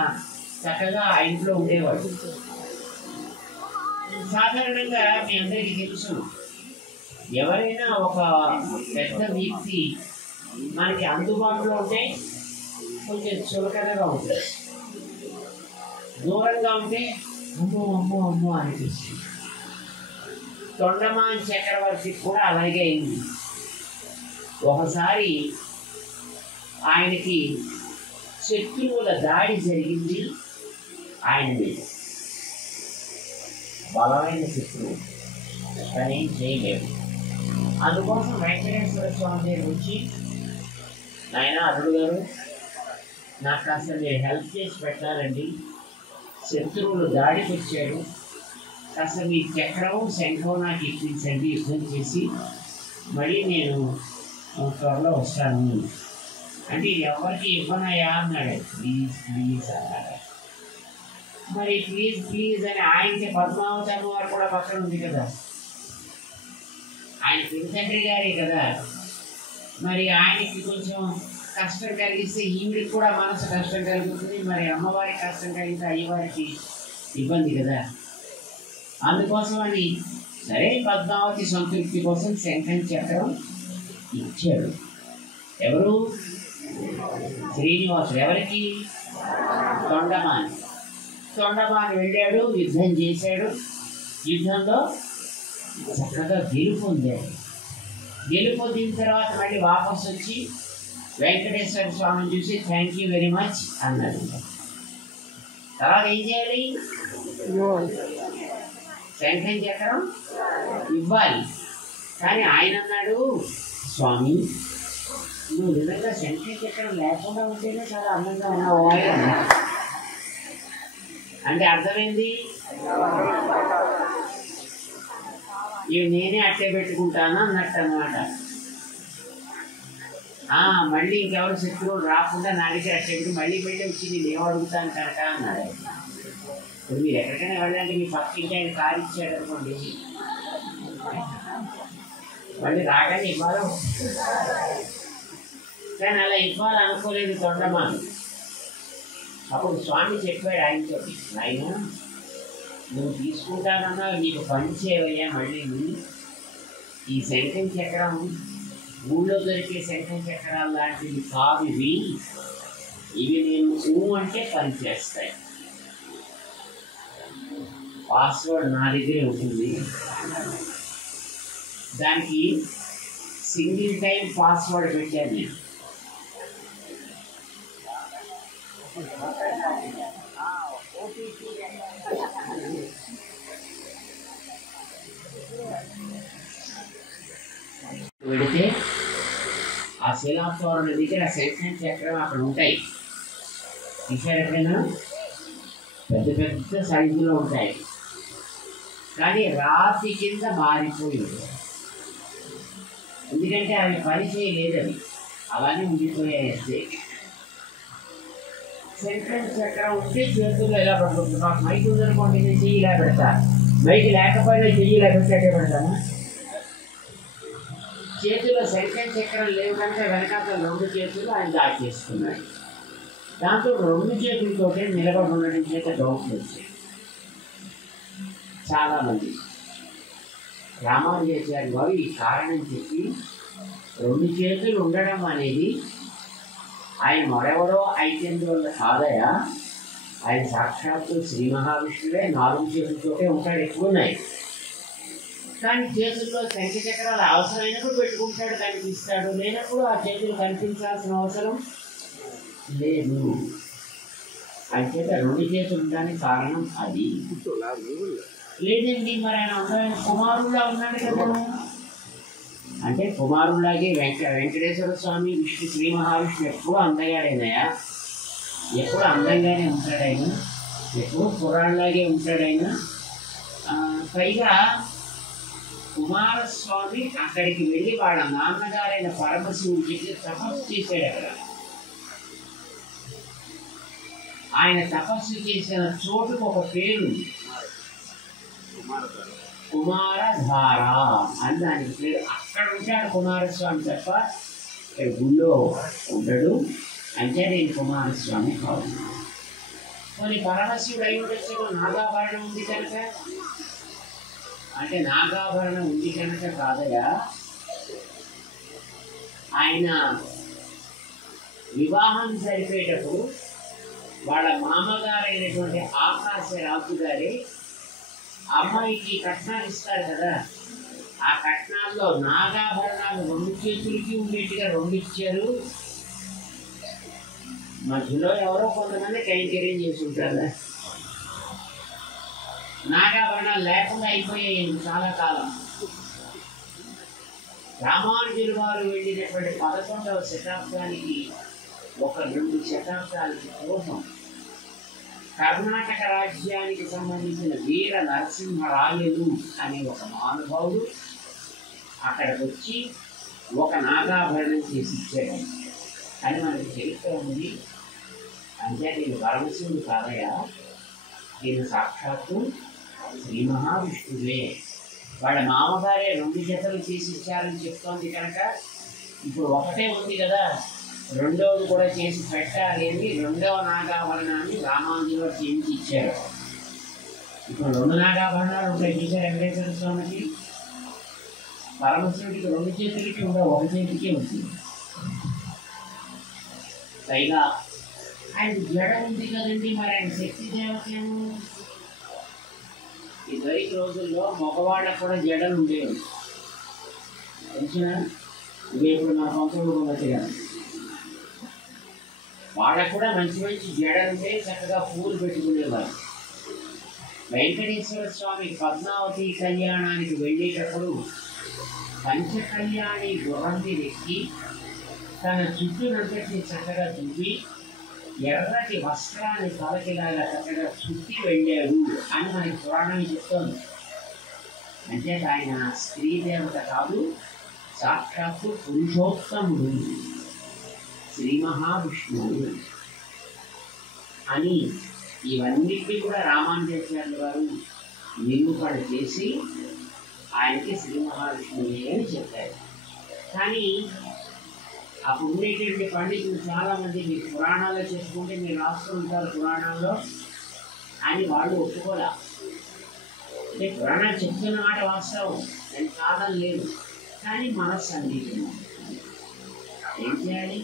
చక్కగా ఆ ఇంట్లో ఉండేవాడు. సాధారణంగా మీ అందరికీ తెలుసు, ఎవరైనా ఒక పెద్ద వ్యక్తి మనకి అందుబాటులో ఉంటే కొంచెం చులకనగా ఉంటుంది, దూరంగా ఉంటే అమ్మో అమ్మో అమ్మో అనిపిస్తుంది. తొండమాన్ చక్రవర్తికి కూడా అలాగే అయింది. ఒకసారి ఆయనకి శత్రువుల దాడి జరిగింది. ఆయన మీద బలమైన శత్రువు, కానీ ఏం చేయలేవు. అందుకోసం వెంకటేశ్వర స్వామి దగ్గర వచ్చి, నాయన అల్లుడు గారు, నాకు కాస్త మీరు హెల్ప్ చేసి పెట్టాలండి, శత్రువులు దాడికి వచ్చారు, కాస్త మీ చక్రం శంఖం నాకు ఇప్పించండి, యుద్ధం చేసి మళ్ళీ నేను త్వరలో వస్తాను అంటే ఎవరికి ఇవ్వనయా అన్నాడు. ప్లీజ్ ప్లీజ్ అన్నాడు. మరి ప్లీజ్ ప్లీజ్ అని ఆయనకి పద్మావతి అమ్మవారు కూడా పక్కన ఉంది కదా, ఆయన తిరుతండ్రి గారే కదా, మరి ఆయనకి కొంచెం కష్టం కలిగిస్తే ఈవిడికి కూడా మనసు కష్టం కలుగుతుంది. మరి అమ్మవారికి కష్టం కలిగితే అయ్యవారికి ఇబ్బంది కదా. అందుకోసం అని సరే పద్మావతి సంతృప్తి కోసం శంఖం చక్రం ఇచ్చాడు. ఎవరు? శ్రీనివాసుడు. ఎవరికి? తొండమాని. తొండమాని వెళ్ళాడు, యుద్ధం చేశాడు. యుద్ధంలో చక్కగా గెలుపొందాడు. గెలుపొందిన తర్వాత మళ్ళీ వాపసు వచ్చి వెంకటేశ్వర స్వామిని చూసి థ్యాంక్ యూ వెరీ మచ్ అన్నాడు. తర్వాత ఏం చేయాలి? శంఖం చక్రం ఇవ్వాలి. కానీ ఆయన అన్నాడు, స్వామి నువ్వు నిజంగా శంఖం చక్రం లేకుండా ఉంటేనే చాలా అందంగా ఉన్నావు అంటే అర్థమైంది. ఇవి నేనే అట్టే పెట్టుకుంటాను అన్నట్టు అన్నమాట. మళ్ళీ ఇంకెవరు శత్రువులు రాకుండా నా దగ్గర అట్టే పెట్టి మళ్ళీ మళ్ళీ వచ్చి నేను ఏం అడుగుతాను కనుక అన్నాడు. ఇప్పుడు మీరు ఎక్కడికైనా వెళ్ళండి, మీ పక్కింటి ఆయన కారు ఇచ్చాడు అనుకోండి, మళ్ళీ రాగానే ఇవ్వాలి. కానీ అలా ఇవ్వాలనుకోలేదు తొండమాను. అప్పుడు స్వామి చెప్పాడు ఆయనతో, ఆయన నువ్వు తీసుకుంటానన్నా నీకు పని చేయవయ్యా, మళ్ళీ ఈ శంఖం చక్రం ఊళ్ళో దొరికే శంఖం చక్రాలు లాంటివి కావు ఇవి. ఇవి నేను అంటే పని చేస్తాయి. పాస్వర్డ్ నా దగ్గరే ఉంటుంది, దానికి సింగిల్ టైం పాస్వర్డ్ పెట్టాను నేను. పెడితే ఆ శిలాతోరణ దగ్గర శంఖం చక్రం అక్కడ ఉంటాయి. చూసారు ఎక్కడైనా? పెద్ద పెద్ద సైజులో ఉంటాయి, కానీ రాతి కింద మారిపోయింది. ఎందుకంటే అవి పని చేయలేదు, అవి అలానే ఉండిపోయాయి. అంతే. శంఖం చక్రం ఉంటే చేతుల్లో ఎలా పడుతుంది? మాకు మైక్ ఉందనుకోండి, నేను చెయ్యి ఇలా పెడతా. మైక్ లేకపోయినా చెయ్యి ఇలా పెట్టాకే పెడతాను. చేతిలో శంఖం చక్రం లేవు కనుక వెనకాల 2 చేతులు ఆయన దాచేసుకున్నాడు. దాంతో 2 చేతులతో నిలబడి ఉండడం చేత డౌట్ వచ్చాయి చాలామంది. రామానుజాచార్య వారు ఈ కారణం చెప్పి 2 చేతులు ఉండడం అనేది ఆయన మరెవరో అయితేందు వల్ల కాదయా, ఆయన సాక్షాత్తు శ్రీ మహావిష్ణువే 4 చేతులతోటే ఉంటాడు. ఎక్కువ ఉన్నాయి, కానీ చేతుల్లో శంఖ చక్రాలు అవసరమైనప్పుడు పెట్టుకుంటాడు, కనిపిస్తాడు. లేనప్పుడు ఆ చేతులు కనిపించాల్సిన అవసరం లేదు. అంచేత 2 చేతులు ఉండడానికి కారణం అది. లేదండి మరి ఆయన అందమైన కుమారుడులా ఉన్నాడు కదా. అంటే కుమారులాగే వెంకటేశ్వర స్వామి విష్ణు శ్రీ మహావిష్ణు ఎప్పుడూ అందగాడైనాయా, ఎప్పుడు అందంగానే ఉంటాడు ఆయన, ఎప్పుడు పురాణలాగే ఉంటాడు ఆయన. పైగా కుమారస్వామి అక్కడికి వెళ్ళి వాళ్ళ నాన్నగారైన పరమశివుడికి తపస్సు చేశాడు. అక్కడ ఆయన తపస్సు చేసిన చోటుకు ఒక పేరు కుమారధార అని దానికి పేరు. అక్కడ ఉంటాడు కుమారస్వామి తప్ప ఇక్కడ గుళ్ళో ఉంటాడు. అంటే నేను కుమారస్వామి కాదు. కొన్ని పరమశివుడు అయి ఉండొచ్చు, నాగాభరణం ఉంది కనుక. అంటే నాగాభరణం ఉంది కనుక కాదయా, ఆయన వివాహం జరిపేటప్పుడు వాళ్ళ మామగారైనటువంటి ఆకాశ రాజు గారి అమ్మాయికి కట్నాలు ఇస్తారు కదా, ఆ కట్నాల్లో నాగాభరణాలు 2 చేతులకి ఉండేట్టుగా 2 ఇచ్చారు. మధ్యలో ఎవరో కొంతమంది కైంకర్యం చేసి ఉంటారు. నాగాభరణాలు లేకుండా అయిపోయాయి చాలా కాలం. రామానుజుల వారు వెళ్ళినటువంటి 11వ శతాబ్దానికి ఒక 2 శతాబ్దాలకి పూర్వం కర్ణాటక రాజ్యానికి సంబంధించిన వీర నరసింహరాయలు అనే ఒక మహానుభావుడు అక్కడికి వచ్చి ఒక నాగాభరణం చేసి ఇచ్చాడు అని మనకి చరిత్ర ఉంది. అంటే నేను పరమశివుడు కాదయా, నేను సాక్షాత్తు శ్రీ మహావిష్ణువే. వాళ్ళ మామగారే 2 జతలు చేసి ఇచ్చారని చెప్తోంది కనుక ఇప్పుడు ఒకటే ఉంది కదా, రెండవది కూడా చేసి పెట్టాలి అని 2వ నాగాభరణాన్ని రామానుజుల వారు చేయించి ఇచ్చారు. ఇప్పుడు 2 నాగాభరణాలు ఉంటాయి చూసారు వెంకటేశ్వర స్వామికి. పరమశివుడికి 2 చేతులకి ఉండవు, 1 చేతికే ఉంటుంది. పైగా ఆయన జడ ఉంది కదండి, మరి ఆయన శక్తి దేవతను. ఇదివరకు రోజుల్లో మగవాళ్ళకు కూడా జడలు ఉండేవి తెలిసిన. ఇవి ఇప్పుడు మన పంతులు ఉండొచ్చుగా, వాళ్ళకు కూడా మంచి మంచి జడలు ఉంటే చక్కగా పూలు పెట్టుకునేవారు. వెంకటేశ్వర స్వామి పద్మావతి కళ్యాణానికి వెళ్ళేటప్పుడు పంచకళ్యాణి గుర్రం మీద ఎక్కి తన చుట్టూనంతటిని చక్కగా దువ్వి ఎర్రటి వస్త్రాన్ని తలకిలాగా చక్కగా చుట్టి వెళ్ళారు అని మనకి పురాణం చెప్తోంది. అంటే ఆయన స్త్రీ దేవత కాదు, సాక్షాత్తు పురుషోత్తముడు శ్రీ మహావిష్ణువు అని. ఇవన్నిటినీ కూడా రామానుజాచార్యుల వారు నిరూపణ చేసి ఆయనకి శ్రీ మహావిష్ణువే అని చెప్పారు. కానీ అప్పుడు ఉండేటువంటి పండితులు చాలామంది మీరు పురాణాల్లో చెప్పుకుంటే మీరు రాసుకుంటారు పురాణాల్లో అని వాళ్ళు ఒప్పుకోలే. అంటే పురాణాలు చెప్తున్న మాట వాస్తవం, నేను కాదని లేదు, కానీ మనస్సు అంగీకరణ. ఏం చేయాలి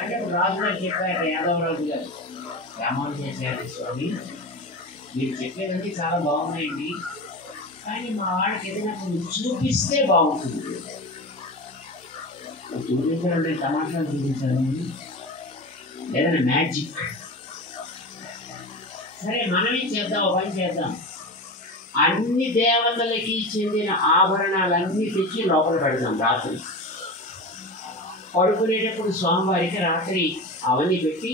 అంటే ఇప్పుడు రాజు గారు చెప్పారు, యాదవరాజు గారు, రామానుజాచార్య స్వామి మీరు చెప్పేదండి చాలా బాగున్నాయండి, కానీ మా వాడికి ఏదైనా కొంచెం చూపిస్తే బాగుంటుంది. చూపించాలంటే తమాషాలు చూపించాలండి, ఏదైనా మ్యాజిక్. సరే మనమేం చేద్దాం, పని చేద్దాం, అన్ని దేవతలకి చెందిన ఆభరణాలన్నీ తెచ్చి లోపల పెడదాం. రాత్రి పడుకునేటప్పుడు స్వామివారికి రాత్రి అవన్నీ పెట్టి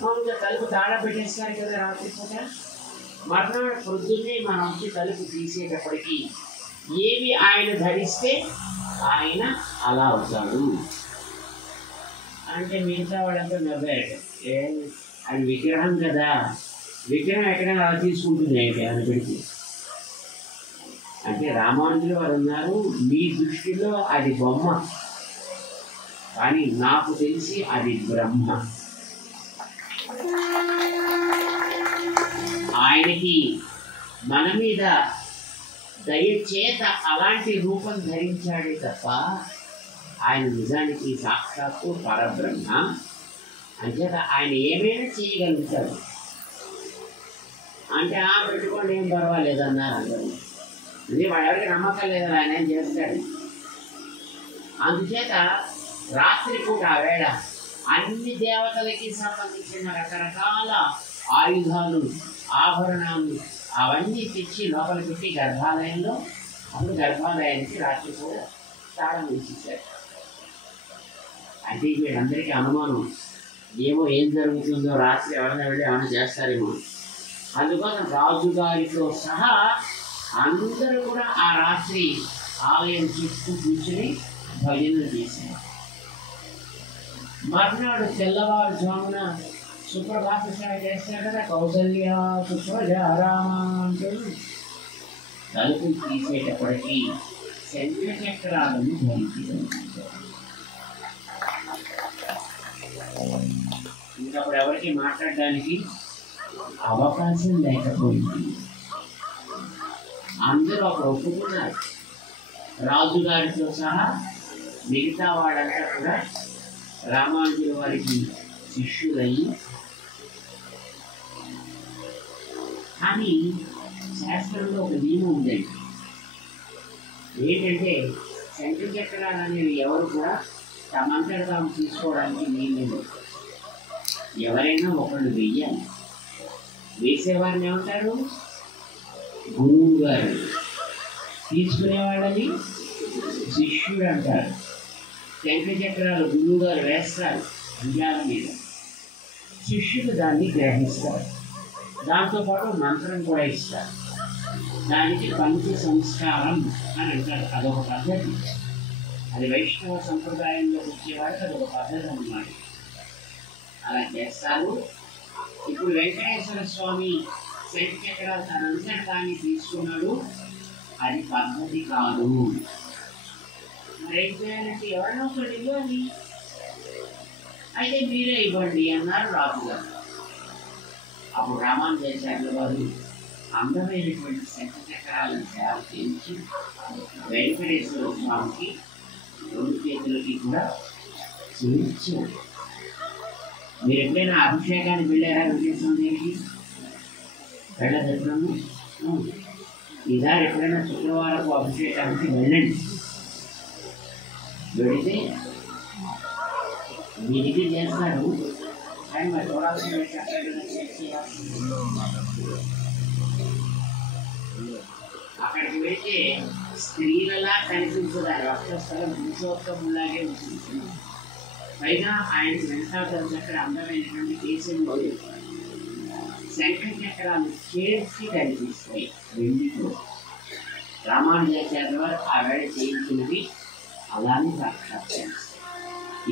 మామూలుగా తలుపు తాళ పెట్టేస్తారు కదా రాత్రి పూట. మర్నాడు పొద్దున్నే మనం వచ్చి తలుపు తీసేటప్పటికి ఏవి ఆయన ధరిస్తే ఆయన అలా అవుతాడు అంటే మిగతా వాళ్ళంతా నవ్వారు. అది విగ్రహం కదా, విగ్రహం ఎక్కడైనా అలా తీసుకుంటుంది ఏంటి అని పెడితే. అంటే రామానుజులు వారు ఉన్నారు, మీ దృష్టిలో అది బొమ్మ, కానీ నాకు తెలిసి అది బ్రహ్మ. ఆయనకి మన మీద దయచేత అలాంటి రూపం ధరించాడే తప్ప ఆయన నిజానికి సాక్షాత్తు పరబ్రహ్మ. అంచేత ఆయన ఏమైనా చేయగలుగుతాడు. అంటే పెట్టుకోండి ఏం పర్వాలేదు అన్నారు అందరూ. ఇది వాడెవరికి నమ్మకం లేదని ఆయన ఏం చేస్తాడు. అందుచేత రాత్రిపూట ఆ వేళ అన్ని దేవతలకి సంబంధించిన రకరకాల ఆయుధాలు, ఆభరణాలు అవన్నీ తెచ్చి లోపల పెట్టి గర్భాలయంలో, అప్పుడు గర్భాలయానికి రాత్రి కూడా తాళం వేసేసారు. అంటే వీళ్ళందరికీ అనుమానం, ఏమో ఏం జరుగుతుందో, రాత్రి ఎవరైనా వెళ్ళి ఏమైనా చేస్తారేమో. అందుకోసం రాజుగారితో సహా అందరూ కూడా ఆ రాత్రి ఆలయం చుట్టూ కూర్చుని భజనలు చేశారు. మర్నాడు తెల్లవారుజామున సుప్రభాత సేవ చేస్తారు కదా, కౌసల్య సుప్రజారామ అంటూ తలుపులు తీసేటప్పటికీ శంఖచక్రాలను ధరించారు. ఇంకప్పుడు ఎవరికి మాట్లాడడానికి అవకాశం లేకపోయింది. అందరూ అప్పుడు ఒప్పుకున్నారు. రాజుగారితో సహా మిగతా వాళ్ళంతా కూడా రామానుజుల వారికి శిష్యులయ్యి, కానీ శాస్త్రంలో ఒక నియమం ఉందండి. ఏంటంటే శంఖచక్రాలు అనేవి ఎవరు కూడా తమంతట తాము తీసుకోవడానికి వీల్లేదు. ఎవరైనా ఒకళ్ళు వెయ్యాలి. వేసేవారిని ఏమంటారు? గురువు గారు. తీసుకునేవాళ్ళని శిష్యుడు అంటారు. శంఖచక్రాలు గురువు గారు వేస్తారు భుజాల మీద, శిష్యులు దాన్ని గ్రహిస్తారు. దాంతోపాటు మంత్రం కూడా ఇస్తారు. దానికి పంచ సంస్కారం అని అంటారు. అదొక పద్ధతి. అది వైష్ణవ సంప్రదాయంలోకి వచ్చేవారికి అదొక పద్ధతి అన్నమాట. అలా చేస్తారు. ఇప్పుడు వెంకటేశ్వర స్వామి శంఖచక్రాలు తనంతట తాను తీసుకున్నాడు. అది పద్ధతి కాదు. మరేం చేయాలంటే ఎవరైనా ఒకటి ఇవ్వాలి. అయితే మీరే ఇవ్వండి అన్నారు రాజుగారు. అప్పుడు రామానుజాచార్యుల వారు అందమైనటువంటి శంఖచక్రాలను తయారు చేయించి వెంకటేశ్వర స్వామికి రెండు చేతులకి కూడా చూపించారు. మీరు ఎప్పుడైనా అభిషేకానికి వెళ్ళారా? వెంకటేశ్వర దేవికి వెళ్ళగలుగుతాము. ఈసారి ఎప్పుడైనా శుక్రవారపు అభిషేకానికి వెళ్ళండి. వెళితే మీ దగ్గర చేస్తారు, కానీ మరి చూడాల్సిన అక్కడికి వెళితే స్త్రీలలా కనిపించదారు. వస్త్రస్థలం పురుషోత్తములాగే ఉంటుంది. పైగా ఆయనకి వెంకటాచల చక్ర అందమైనటువంటి కేశం శంఖచక్రాలు చేర్చి కనిపిస్తాయి వెండితో. రామానుజాచార్యుల వారు ఆ వేళ చేయించినవి అలానే సాక్షాత్కరిస్తాయి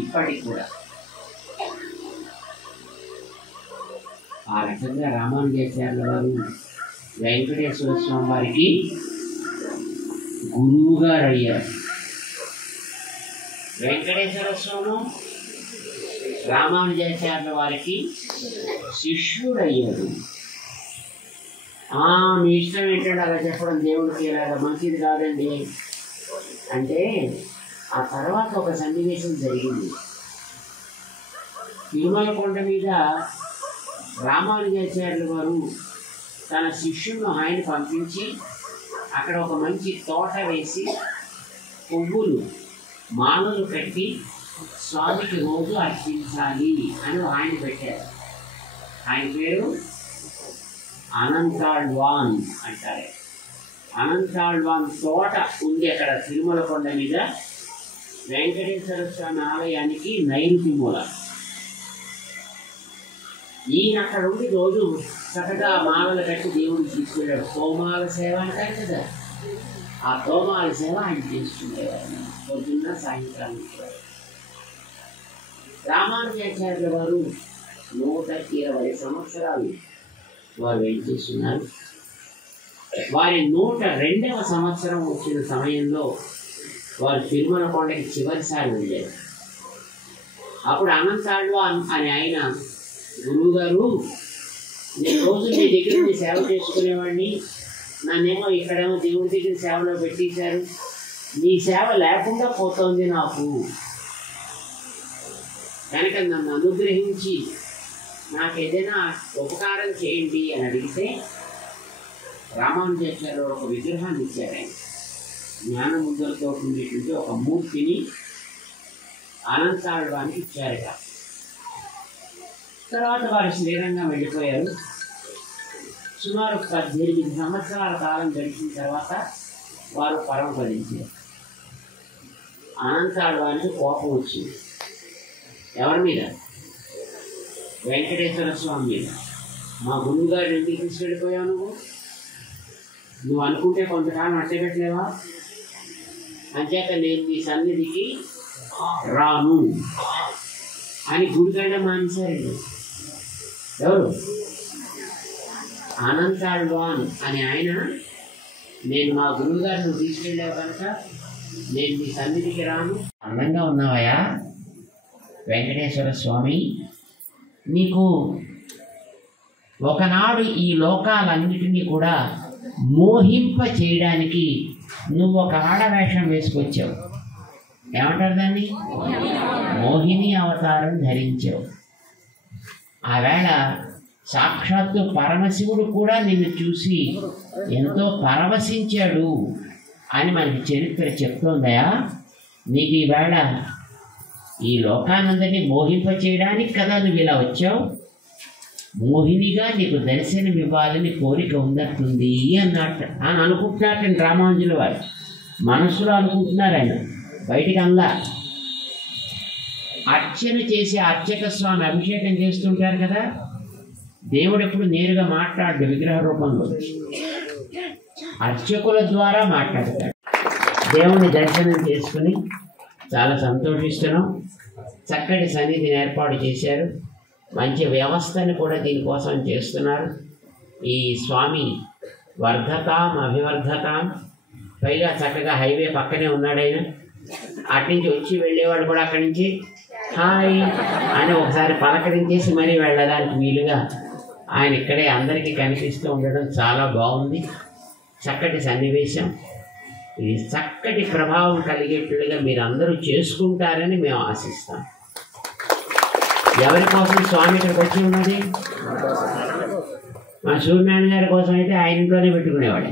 ఇప్పటికి కూడా. ఆ రకంగా రామానుజాచార్యుల వారు వెంకటేశ్వర స్వామి వారికి గురువు గారు అయ్యారు. వెంకటేశ్వర స్వామి రామానుజాచార్యుల వారికి శిష్యుడు అయ్యాడు. మీ ఇష్టం ఏంటంటే అలా చెప్పడం దేవుడికి ఇలాగా మంచిది కాదండి అంటే, ఆ తర్వాత ఒక సన్నివేశం జరిగింది. తిరుమల కొండ మీద రామానుజాచార్యుల వారు తన శిష్యులను ఆయన పంపించి అక్కడ ఒక మంచి తోట వేసి పువ్వులు మాలలు కట్టి స్వామికి రోజు అర్పించాలి అని ఆయన పెట్టారు. ఆయన పేరు అనంతాళ్వాన్ అంటారు. అనంతాళ్వాన్ తోట ఉంది అక్కడ తిరుమల కొండ మీద, వెంకటేశ్వర స్వామి ఆలయానికి నైరుతి మూల. ఈయన అక్కడ ఉండి రోజు చక్కగా మాలలు కట్టి దేవుడికి తీసుకెళ్ళాడు. తోమాల సేవ అంటారు కదా, ఆ తోమాల సేవ ఆయన చేసుకునేవారు పొద్దున్న సాయంత్రానికి. రామానుజాచార్యుల వారు 120 సంవత్సరాలు వారు వెంచేస్తున్నారు. వారి 102వ సంవత్సరం వచ్చిన సమయంలో వారు తిరుమల కొండకి చివరిసారి వెళ్ళారు. అప్పుడు అనంతాళ్వాన్ అని ఆయన, గురువు గారు నేను రోజు మీ దగ్గర మీ సేవ చేసుకునేవాడిని, నన్నేమో ఇక్కడేమో దేవుడి దగ్గర సేవలో పెట్టేశారు, మీ సేవ లేకుండా పోతుంది నాకు, కనుక నన్ను అనుగ్రహించి నాకు ఏదైనా ఉపకారం చేయండి అని అడిగితే రామానుజాచార్యులు ఒక విగ్రహాన్ని ఇచ్చారు. ఆయన జ్ఞానముద్రతో ఉండేటువంటి ఒక మూర్తిని అనంతాళ్వానికి ఇచ్చారట. తర్వాత వారు శ్రీరంగం వెళ్ళిపోయారు. సుమారు 18 సంవత్సరాల కాలం గడిచిన తర్వాత వారు పరమపదించారు. అనంతాళ్వానికి కోపం వచ్చింది. ఎవరి మీద? వెంకటేశ్వర స్వామి మీద. మా గురువుగారు ఎందుకు తీసుకెళ్ళిపోయావు? నువ్వు అనుకుంటే కొంతకాలం అట్టబెట్టలేవా? అంచేత నేను నీ సన్నిధికి రాను అని గుడిగండ మానేశారు. ఎవరు? అనంతాళ్వాన్ అని ఆయన, నేను మా గురువుగారు నువ్వు తీసుకెళ్ళావు కనుక నేను నీ సన్నిధికి రాను. అందంగా ఉన్నావయ్యా వెంకటేశ్వర స్వామి, నీకు ఒకనాడు ఈ లోకాలన్నిటినీ కూడా మోహింప చేయడానికి నువ్వు ఒక ఆడవేషం వేసుకొచ్చావు. ఏమంటారు దాన్ని? మోహిని అవతారం ధరించావు. ఆవేళ సాక్షాత్తు పరమశివుడు కూడా నిన్ను చూసి ఎంతో పరవశించాడు అని మనకి చరిత్ర చెప్తోందయా. నీకు ఈవేళ ఈ లోకానందరినీ మోహింప చేయడానికి కదా నువ్వు ఇలా వచ్చావు. మోహినిగా నీకు దర్శనం ఇవ్వాలని కోరిక ఉన్నట్టుంది అన్నట్టు అని అనుకుంటున్నట్టు రామానుజుల వారు మనసులో అనుకుంటున్నారు. ఆయన బయటికి అందా. అర్చన చేసి అర్చక స్వామి అభిషేకం చేస్తుంటారు కదా, దేవుడు ఎప్పుడు నేరుగా మాట్లాడు, విగ్రహ రూపంలో అర్చకుల ద్వారా మాట్లాడతాడు. దేవుని దర్శనం చేసుకుని చాలా సంతోషిస్తున్నాం. చక్కటి సన్నిధిని ఏర్పాటు చేశారు. మంచి వ్యవస్థను కూడా దీనికోసం చేస్తున్నారు. ఈ స్వామి వర్ధతాం అభివర్ధతాం. పైగా చక్కగా హైవే పక్కనే ఉన్నాడు ఆయన. అటు నుంచి వచ్చి వెళ్ళేవాడు కూడా అక్కడి నుంచి హాయ్ అని ఒకసారి పలకరించేసి మరీ వెళ్ళడానికి వీలుగా ఆయన ఇక్కడే అందరికీ కనిపిస్తూ ఉండడం చాలా బాగుంది. చక్కటి సన్నివేశం. ఇది చక్కటి ప్రభావం కలిగేట్లుగా మీరు అందరూ చేసుకుంటారని మేము ఆశిస్తాం. ఎవరి కోసం స్వామి ఇక్కడికి వచ్చి ఉన్నది? మా సూర్యనారాయణ గారి కోసం అయితే ఆయన ఇంట్లోనే పెట్టుకునేవాడు.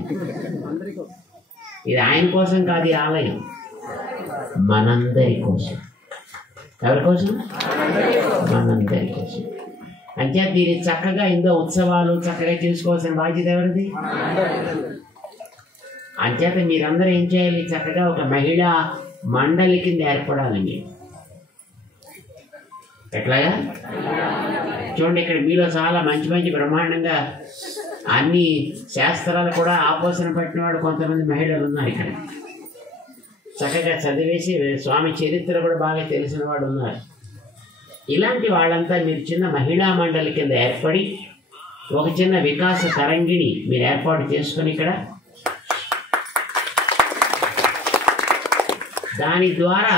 ఇది ఆయన కోసం కాదు, ఈ ఆలయం మనందరి కోసం. ఎవరి కోసం? మనందరి కోసం. అంటే దీన్ని చక్కగా ఇందో ఉత్సవాలు చక్కగా చేసుకోవాల్సిన బాధ్యత ఎవరిది? అంచేత మీరందరూ ఏం చేయాలి? చక్కగా ఒక మహిళా మండలి కింద ఏర్పడాలి మీరు. ఎట్లాగా చూడండి, ఇక్కడ మీలో చాలా మంచి మంచి బ్రహ్మాండంగా అన్ని శాస్త్రాలు కూడా ఆపోసన పట్టిన వాడు కొంతమంది మహిళలు ఉన్నారు. ఇక్కడ చక్కగా చదివేసి స్వామి చరిత్ర కూడా బాగా తెలిసిన వాడు ఉన్నారు. ఇలాంటి వాళ్ళంతా మీరు చిన్న మహిళా మండలి కింద ఏర్పడి ఒక చిన్న వికాస తరంగిణి మీరు ఏర్పాటు చేసుకొని ఇక్కడ దాని ద్వారా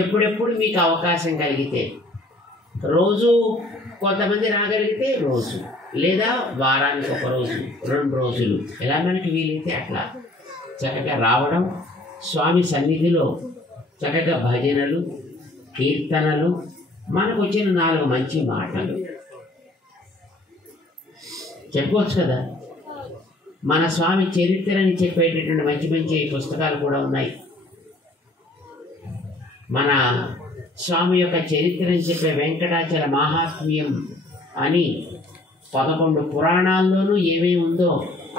ఎప్పుడెప్పుడు మీకు అవకాశం కలిగితే రోజు కొంతమంది రాగలిగితే రోజు, లేదా వారానికి ఒక రోజు 2 రోజులు ఎలా మనకి వీలైతే అట్లా చక్కగా రావడం, స్వామి సన్నిధిలో చక్కగా భజనలు కీర్తనలు, మనకు వచ్చిన 4 మంచి మాటలు చెప్పుకోవచ్చు కదా. మన స్వామి చరిత్రని చెప్పేటటువంటి మంచి మంచి పుస్తకాలు కూడా ఉన్నాయి. మన స్వామి యొక్క చరిత్రని చెప్పే వెంకటాచల మహాత్మ్యం అని 11 పురాణాల్లోనూ ఏమేమి ఉందో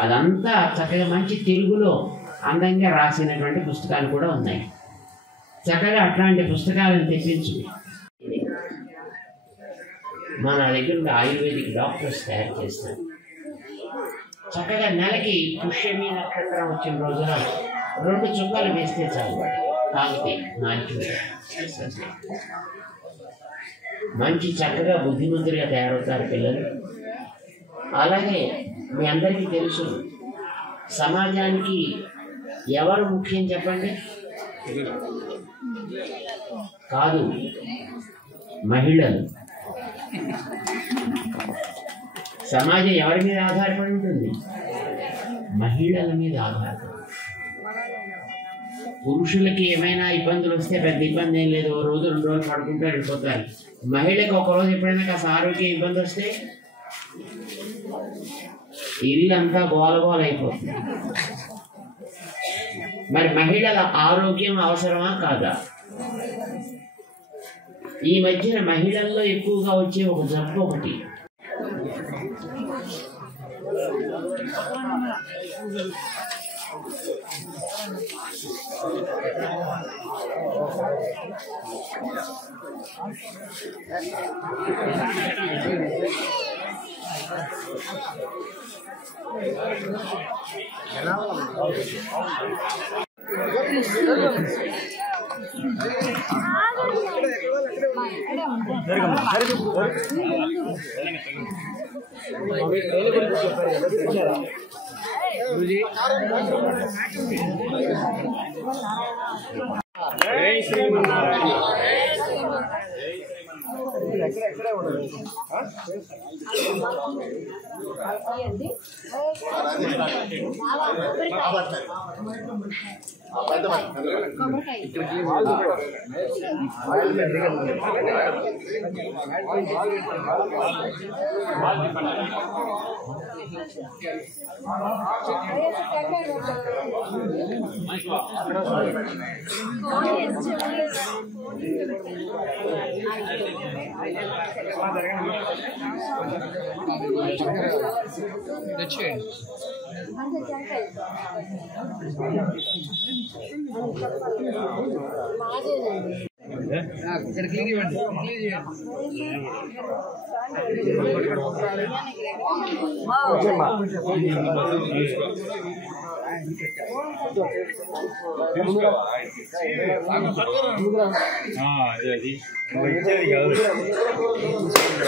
అదంతా చక్కగా మంచి తెలుగులో అందంగా రాసినటువంటి పుస్తకాలు కూడా ఉన్నాయి. చక్కగా అట్లాంటి పుస్తకాలను తెప్పించు. మన దగ్గర ఆయుర్వేదిక్ డాక్టర్స్ తయారు చేస్తారు. చక్కగా నెలకి పుష్యమి నక్షత్రం వచ్చిన రోజున 2 చుక్కలు వేస్తే చాలు, కాకపోతే మంచి చక్కగా బుద్ధిమంతులుగా తయారవుతారు పిల్లలు. అలాగే మీ అందరికీ తెలుసు, సమాజానికి ఎవరు ముఖ్యం చెప్పండి? కాదు, మహిళలు. సమాజం ఎవరి మీద ఆధారపడి ఉంటుంది? మహిళల మీద ఆధారపడి. పురుషులకి ఏమైనా ఇబ్బందులు వస్తే పెద్ద ఇబ్బంది ఏం లేదు, 1 రోజు 2 రోజులు పడుకుంటూ వెళ్ళిపోతారు. మహిళకి 1 రోజు ఎప్పుడైనా కాస్త ఆరోగ్య ఇబ్బంది వస్తే ఇల్లంతా గోలగోల అయిపోతుంది. మరి మహిళల ఆరోగ్యం అవసరమా కాదా? ఈ మధ్యన మహిళల్లో ఎక్కువగా వచ్చే ఒక జబ్బు ఒకటి జై శ్రీమన్నారాయణ.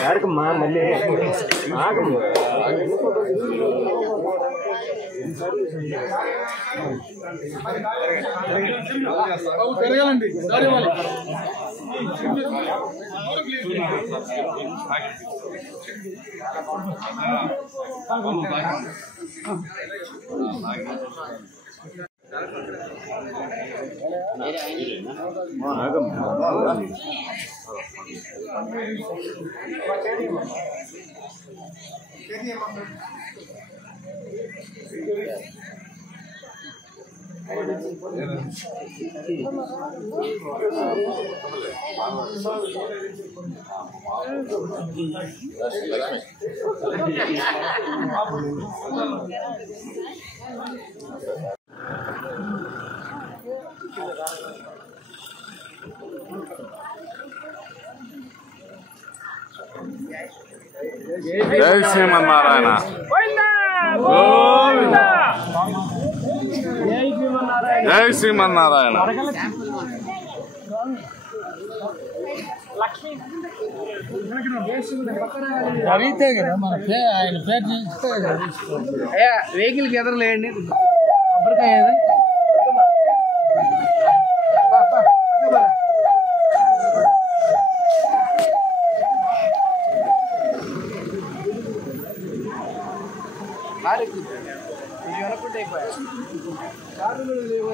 యారకమ్మా మళ్ళీ ఆగము పెరగాలండి జై శ్రీమన్నారాయణ. జై శ్రీమన్నారాయణ. అడిగితే కదా మన ఆయన పేరు చూస్తే వెహికల్కి ఎదరలేండి కొబ్బరికాయ అనుకుంటే అయిపోయా కారు లేవు.